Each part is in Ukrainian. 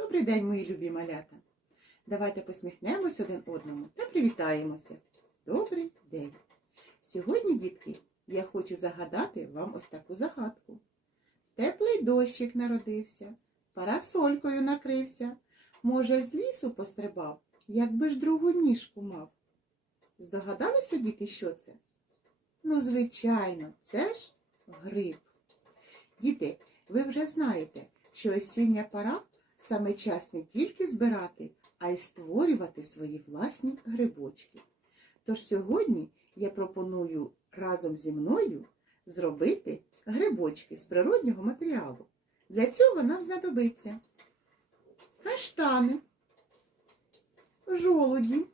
Добрий день, мої любі малята. Давайте посміхнемось один одному та привітаємося. Добрий день. Сьогодні, дітки, я хочу загадати вам ось таку загадку. Теплий дощик народився, парасолькою накрився. Може, з лісу пострибав, якби ж другу ніжку мав. Здогадалися, діти, що це? Ну, звичайно, це ж гриб. Діти, ви вже знаєте, що осіння пора саме час не тільки збирати, а й створювати свої власні грибочки. Тож сьогодні я пропоную разом зі мною зробити грибочки з природнього матеріалу. Для цього нам знадобиться каштани, жолуді,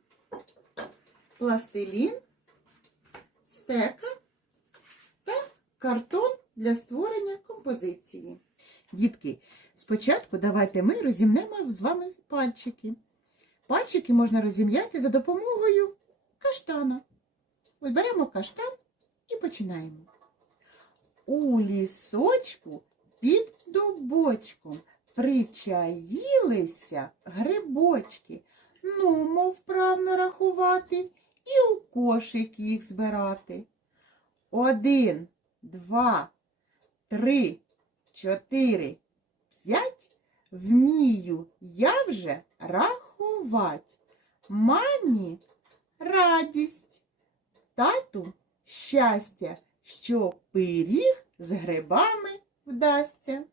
пластилін, стека та картон для створення композиції. Дітки, спочатку давайте ми розімнемо з вами пальчики. Пальчики можна розім'яти за допомогою каштана. Ось беремо каштан і починаємо. У лісочку під дубочком причаїлися грибочки. Ну, мов вправно рахувати і у кошик їх збирати. Один, два, три, чотири, п'ять. Вмію я вже рахувать. Мамі радість, тату щастя, що пиріг з грибами вдасться.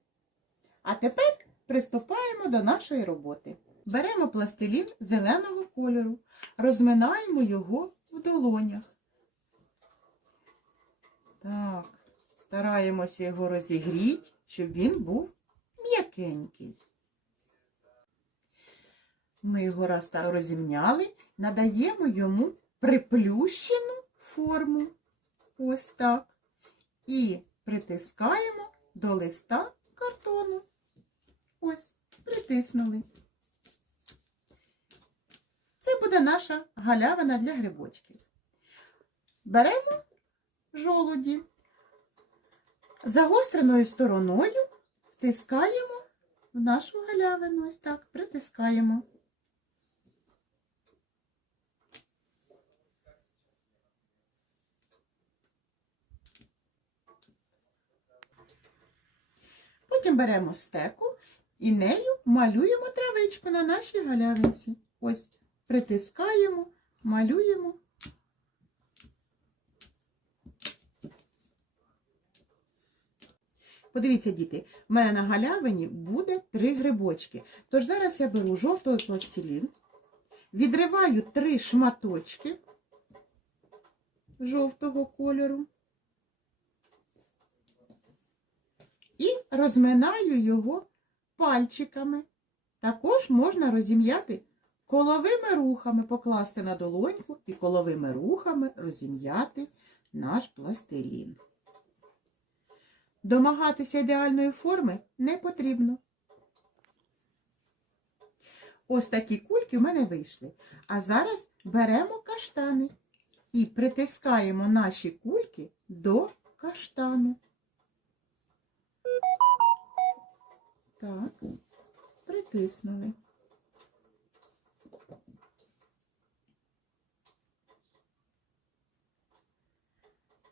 А тепер приступаємо до нашої роботи. Беремо пластилін зеленого кольору, розминаємо його в долонях. Так, стараємося його розігріти, щоб він був м'якенький. Ми його розімняли, надаємо йому приплющену форму. Ось так. І притискаємо до листа картону. Ось, притиснули. Це буде наша галявина для грибочків. Беремо жолуді. Загостреною стороною втискаємо в нашу галявину. Ось так, притискаємо. Потім беремо стеку і нею малюємо травичку на нашій галявинці. Ось притискаємо, малюємо. Подивіться, діти, в мене на галявині буде три грибочки. Тож зараз я беру жовтий пластилін, відриваю три шматочки жовтого кольору і розминаю його пальчиками. Також можна розім'яти коловими рухами, покласти на долоньку і коловими рухами розім'яти наш пластилін. Домагатися ідеальної форми не потрібно. Ось такі кульки в мене вийшли. А зараз беремо каштани і притискаємо наші кульки до каштану. Так, притиснули.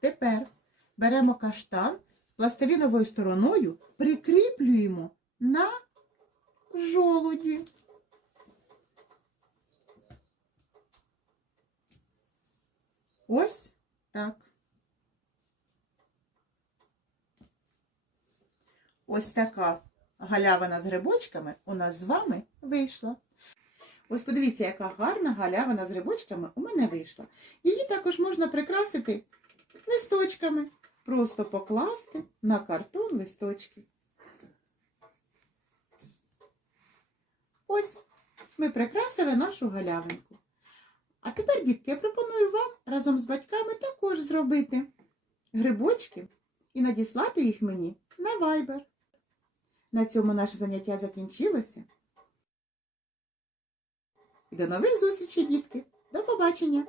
Тепер беремо каштан пластиліновою стороною, прикріплюємо на жолуді. Ось так. Ось така галявина з грибочками у нас з вами вийшла. Ось подивіться, яка гарна галявина з грибочками у мене вийшла. Її також можна прикрасити листочками. Просто покласти на картон листочки. Ось ми прикрасили нашу галявинку. А тепер, дітки, я пропоную вам разом з батьками також зробити грибочки і надіслати їх мені на Viber. На цьому наше заняття закінчилося. І до нових зустрічей, дітки. До побачення!